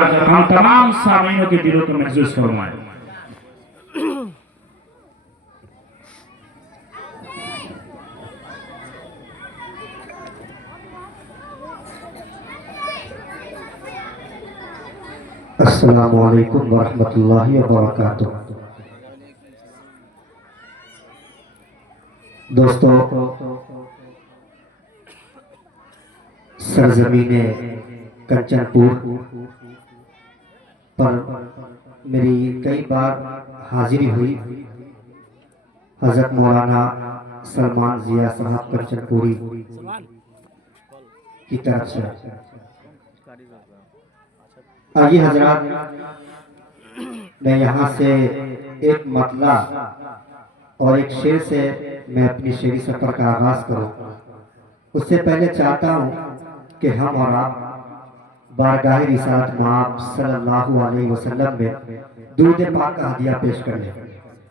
हम तमाम सामीनों के दिलों को महसूस फरमाएं। अस्सलामु अलैकुम वरहमतुल्लाहि वबरकातुह। दोस्तों, सरजमीने कंचनपुर पर मेरी कई बार हाजिरी हुई। हजरत मौलाना सलमान जिया साहब कंचनपुरी की तरफ से। आइए हजरात, मैं यहाँ से एक मतला और एक शेर से मैं अपनी शेरी सफर का आगाज करूँ। उससे पहले चाहता हूँ कि हम और आप बारगाह रिसालत माब सल्लल्लाहु अलैहि वसल्लम में दुरूद पाक का हदिया पेश कर लें।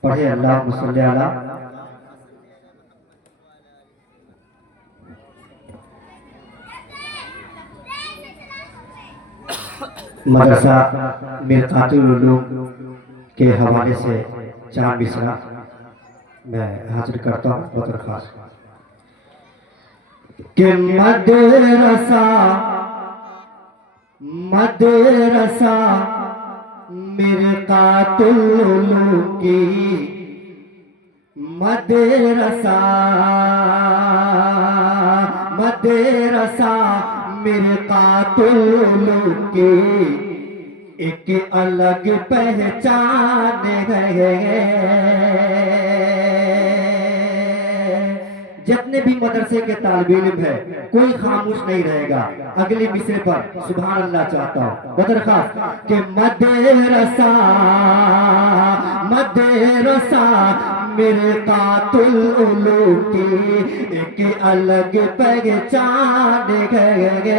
पढ़े अल्लाहुम्मा सल्ली अला। मदरसा मिरकातुल उलूम के हवाले से चार मिसरा मैं हाजिर करता हूँ। बहुत खास कि मदरसा मदरसा मिरकातुल उलूम की मदरसा मदरसा मिरकातुल उलूम की एक अलग पहचान है। जितने भी मदरसे के तालिब इल्म है, कोई खामोश नहीं रहेगा। अगले मिसरे पर सुभान अल्लाह चाहता हूँ। बदरखास्त के मदरसा मदरसा मिरकातुल उलूम की एक अलग पहचान है।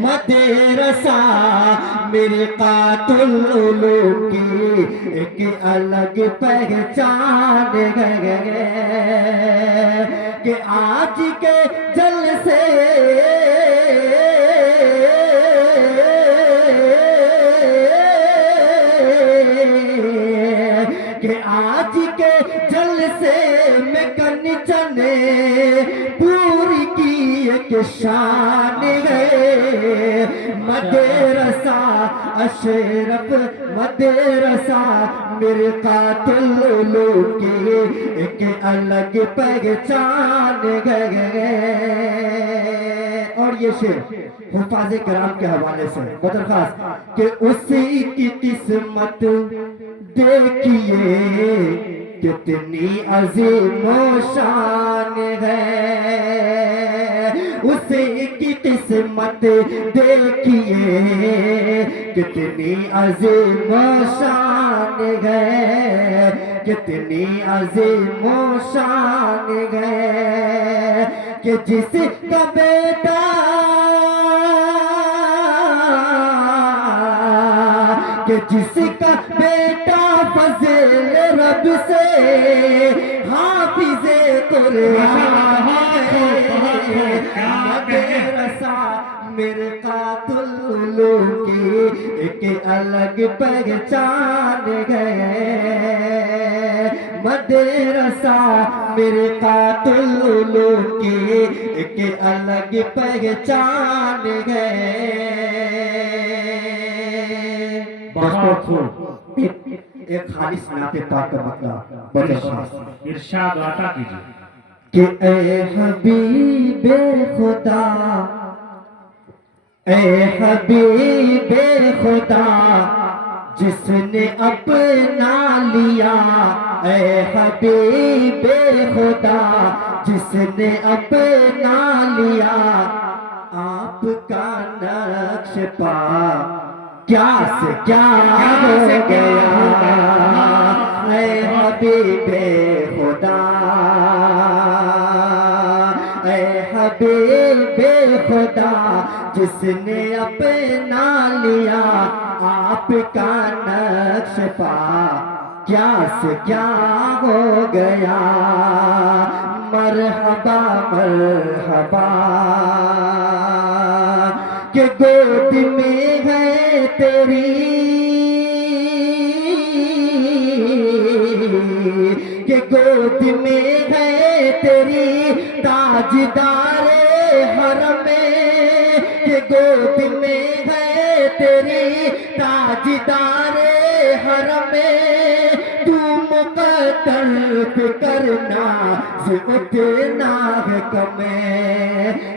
मदरसा मिरकातुल उलूम की एक अलग पहचान है कि आज के जलसे कि आज के जलसे में कंचने पूरी की एक शान है। मदरसा अशरफ मदरसा मिरकातुल उलूम की एक अलग पहचान है। और ये शेर हुफाज़े किराम के हवाले से बदरखास्त कि उसी की किस्मत देखिए कितनी अजीम शान है। उसी की किस्मत देखिए कितनी अजीम शान है। कितनी अजीम शान है कि जिसका बेटा कि जिसका बेटा फज़ल रब से हाफिज़े कुरान है। मदरसा मिरकातुल उलूम की एक अलग पहचान है। मदरसा मिरकातुल उलूम की एक अलग पहचान है। एक खालिस नाते पाक का मतलब इरशाद अता कीजिए कि ए हबीबे खुदा ए हबीबे खुदा जिसने अपना लिया। ए हबीबे खुदा जिसने अपना लिया आपका नक्श पा क्या से क्या हो गया। ऐ हबीबे खुदा ऐ हबीबे खुदा जिसने अपना लिया आपका नक्श पा क्या से क्या हो गया। मरहबा मरहबा कि गोद में है तेरी, कि गोद में है तेरी ताजदारे हरम में, कि गोद में है तेरी ताजदारे हरम में, तू मुकद्दर पे करना से उतना है कमे,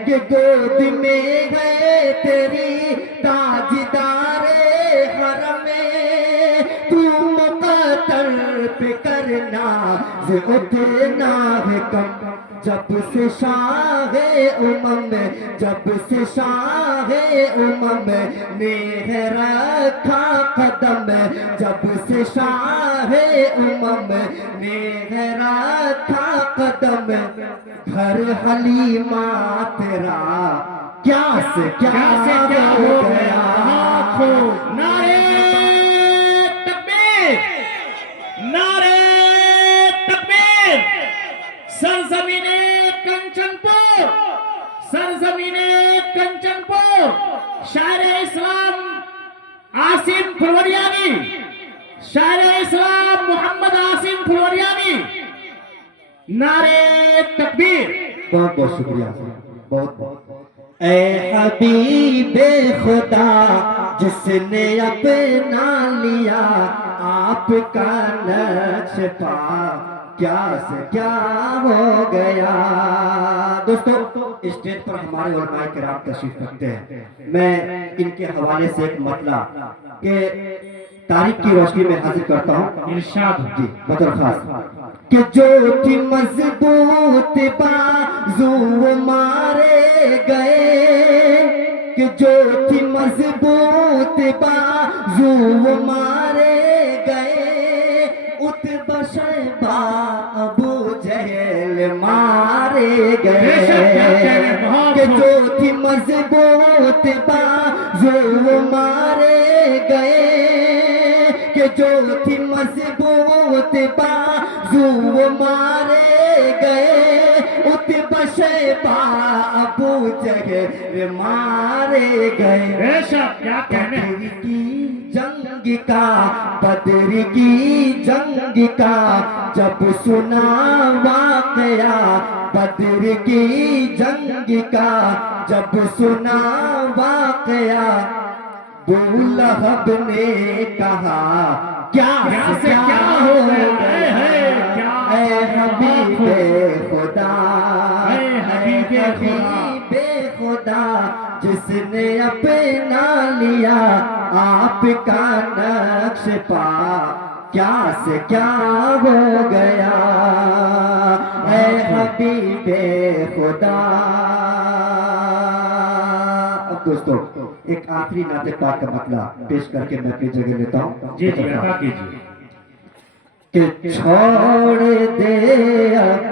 कि गोद में है तेरी ताजदारे हरम में, तू मुकद्दर पे करना से उतना है कम। जब से शाहे उमम, जब से शाहे उमम ने है रखा कदम, जब से शाहे उमम ने है रखा कदम, घर हलीमा तेरा क्या से क्या हो गया। नारे तकबीर, नारे तकबीर। सरजमीने कंचनपुर, सरजमीने कंचनपुर, शायर इस्लाम आसिम फुलवरियानी, शायर इस्लाम मोहम्मद आसिम फुलवरियानी, नारे तकबीर। बहुत बहुत शुक्रिया, बहुत बहुत। ऐ हबीबे खुदा जिसने अपना लिया आपका नक्श पा, क्या से क्या हो गया। दोस्तों स्टेज पर हमारे उलमाए किराम तशरीफ रखते हैं। मैं इनके हवाले से एक मतला के तारीख की रोशनी में हाजिर करता हूँ। इरशाद जी बतरखास कि जो थी मजबूत बाजू मारे गए, कि जो थी मजबूत बाजू मारे गए, उत्बा शैबा अबू जहल मारे गए, कि जो थी मजबूत बाजू मारे गए, कि जो थी मजबूत बाजू मारे गए, उत्बा शैबा अबू जहल मारे गए। बेशक क्या कहने। बदर की जंग का, बदर की जंग का जब सुना वाकया, बदर की जंग का जब सुना वाकया, अबू लहब ने कहा क्या से क्या हो गया। ऐ हबीबे खुदा, ऐ हबीबे खुदा जिसने अपना लिया आपका नक्श पा, क्या से क्या हो गया। ऐ हबीबे खुदा। अब दोस्तों एक आखिरी नाते पाक का मतलब पेश करके मैं अपनी जगह लेता हूँ। जी जी अता कीजिए। कि छोड़ दे अब,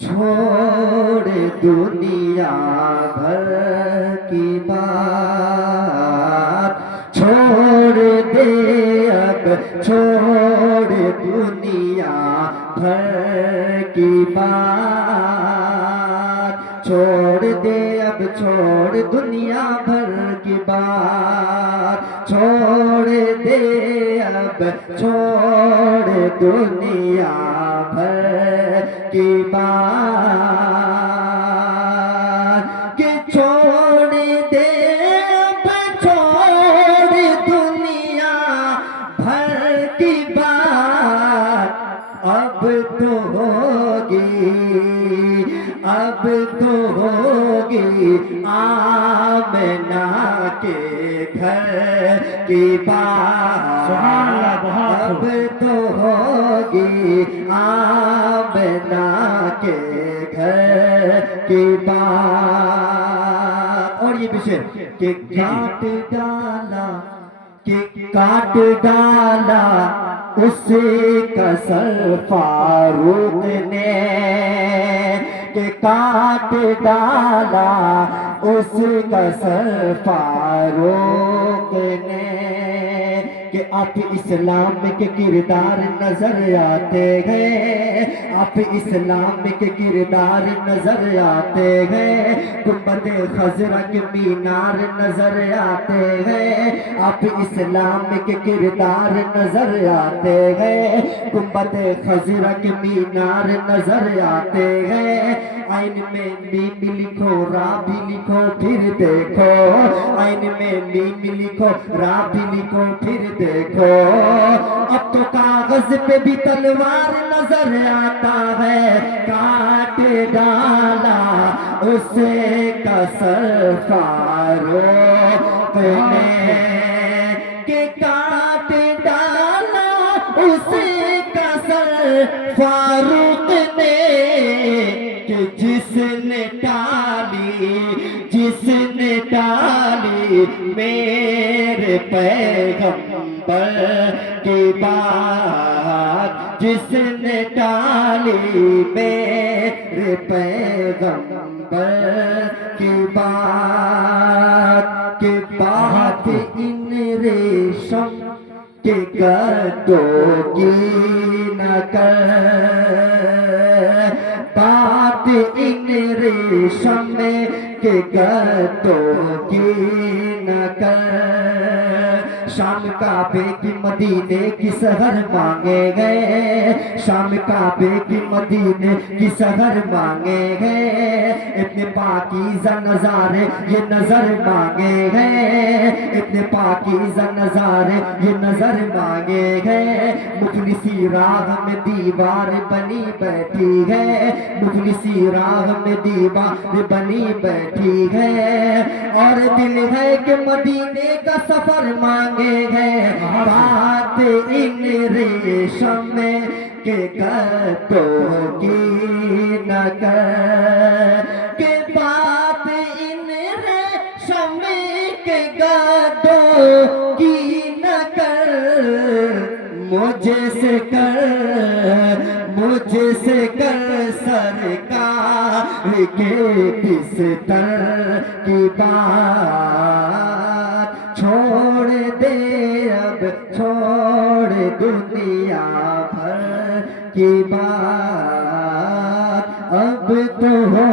छोड़ दुनिया भर की बात, छोड़ दे अब, छोड़ दुनिया भर की बात, छोड़ दे अब, छोड़ दुनिया भर की बात, छोड़ दे अब, छोड़ दुनिया भर की बात, कि छोड़ दे अब, छोड़ दुनिया भर की बात, अब तो होगी, अब तो होगी आमना के घर की बात, अब तो होगी आमना के घर की बात। और ये विषय कि काट डाला, कि काट डाला उसे कसर फारूक ने, कि काट डाला उस कसर फारूक ने, कि आप इस्लाम के किरदार नजर आते हैं, आप इस्लाम के किरदार नजर आते हैं, गुंबद खजरा के मीनार नजर आते हैं, आप इस्लाम के किरदार नजर आते हैं, गुंबद खजरा के मीनार नजर आते हैं। आइन में मीम लिखो रा भी लिखो फिर देखो, आइन में मीम लिखो रा भी लिखो फिर देखो, अब तो कागज पे भी तलवार नजर आता है, काट डाला उसे कसर फारूक ने, के काट डाला उसे कसर फारूक ने, कि जिसने टाली मेरे पैगंबर की बात, जिसने टाली मेरे पैगंबर की बात इन रेशम के गद्दों की न कर, बात इन रेशम के गद्दों की न कर। शाम काबे की मदीने की सहर मांगे गए, शाम काबे की मदीने की सहर मांगे गए, इतने पाकीज़ा नजारे ये नजर मांगे गए, इतने पाकीज़ा नजारे ये नजर मांगे गए। मुखलिसी राह में दीवार बनी बैठी है, मुखलिसी राह में दीवार बनी बैठी है, और दिल है कि मदीने का सफर मांगे है, बात इन रेशम के गद्दों की न कर, के बात इन रेशम के गद्दों की न कर, मुझसे कर सरकार के बिस्तर की बात, छोड़ दे अब छोड़ दुनिया भर की बात, अब तो हो